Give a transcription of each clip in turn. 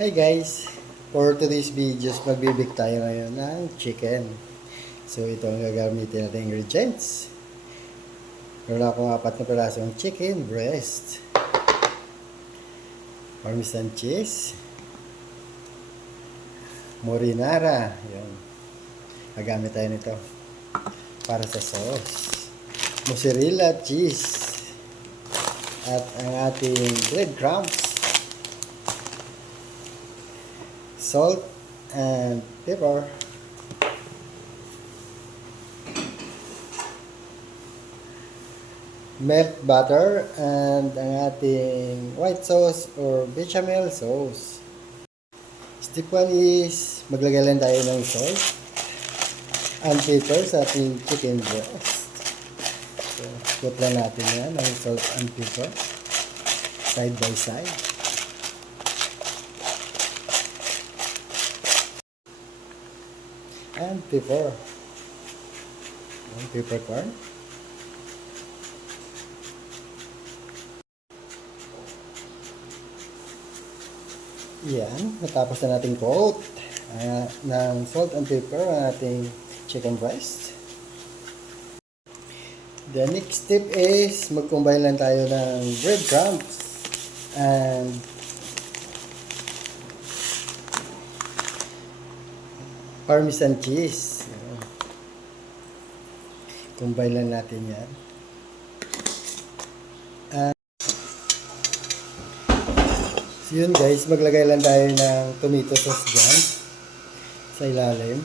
Hi guys! For today's videos, magbibig tayo ngayon ng chicken. So ito ang gagamitin natin ingredients. Meron akong 4 na pirasong chicken breast, parmesan cheese, morinara, yun. Gagamit tayo nito para sa sauce. Mozzarella cheese at ang ating breadcrumbs, salt and pepper, melt butter, and ang ating white sauce or bechamel sauce. Step 1 is maglagay lang tayo ng salt and pepper sa ating chicken breast. So, put lang natin yan ng salt and pepper side by side. And pepper. And peppercorn. Yan. Natapos na natin coat ng salt and pepper ang ating chicken breast. The next step is mag-combine lang tayo ng breadcrumbs and parmesan cheese. Combine lang natin yan. So yun guys, maglagay lang tayo ng tomato sauce dyan sa ilalim.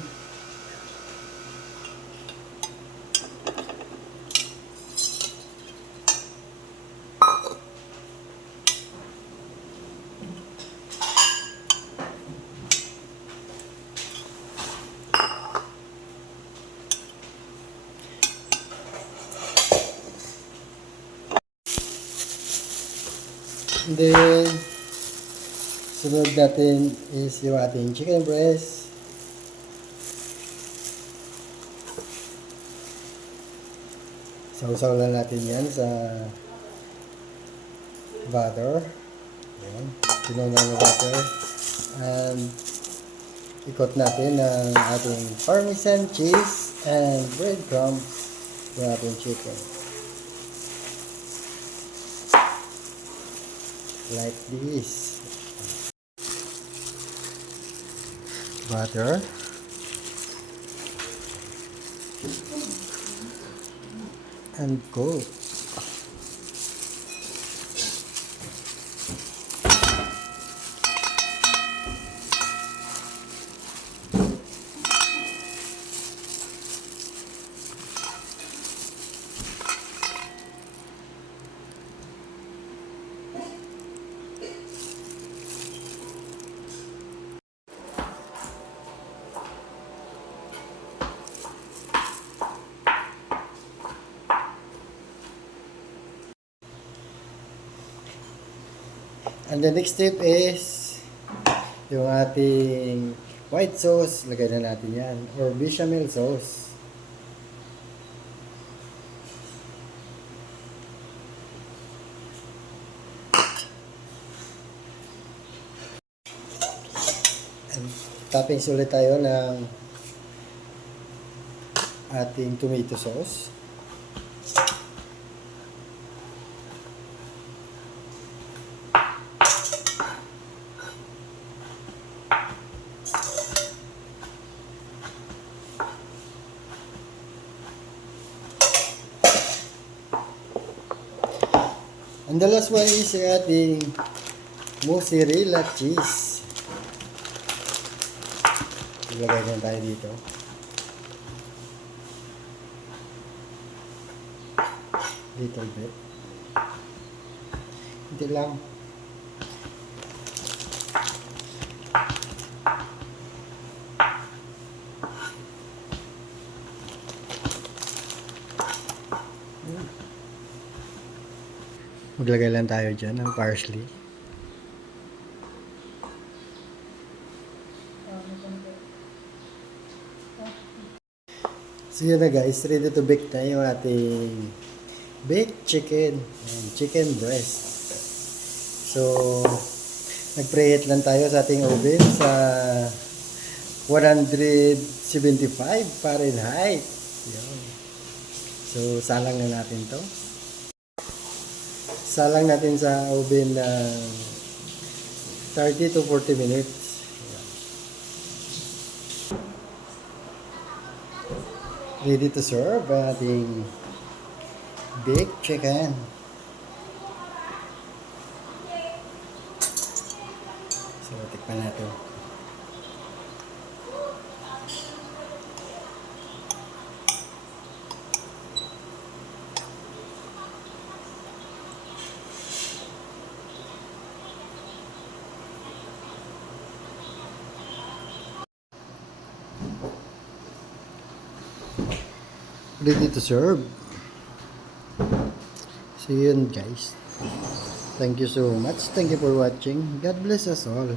And then, sunod natin is yung ating chicken breast. Sausaw lang natin yan sa butter. Ayan. Pinunan ng butter. And ikot natin ang ating parmesan cheese and breadcrumbs ng ating chicken. Like this. Butter. And cook. And the next step is yung ating white sauce, lagay na natin yan, or bechamel sauce. And toppings ulit tayo ng ating tomato sauce. And the last one is yung ating mozzarella cheese. Ilagay na tayo dito. Little bit. Hindi lang. Maglagay lang tayo dyan ng parsley. So yun na guys, ready to bake na yung ating baked chicken and chicken breast. So Nag-preheat lang tayo sa ating oven sa 175 Fahrenheit. Yun. So, salang na natin to. Salang natin sa oven ng 30 to 40 minutes. Ready to serve ang ating baked chicken. So, tikman natin. Ready to serve. So yun guys. Thank you so much. Thank you for watching. God bless us all.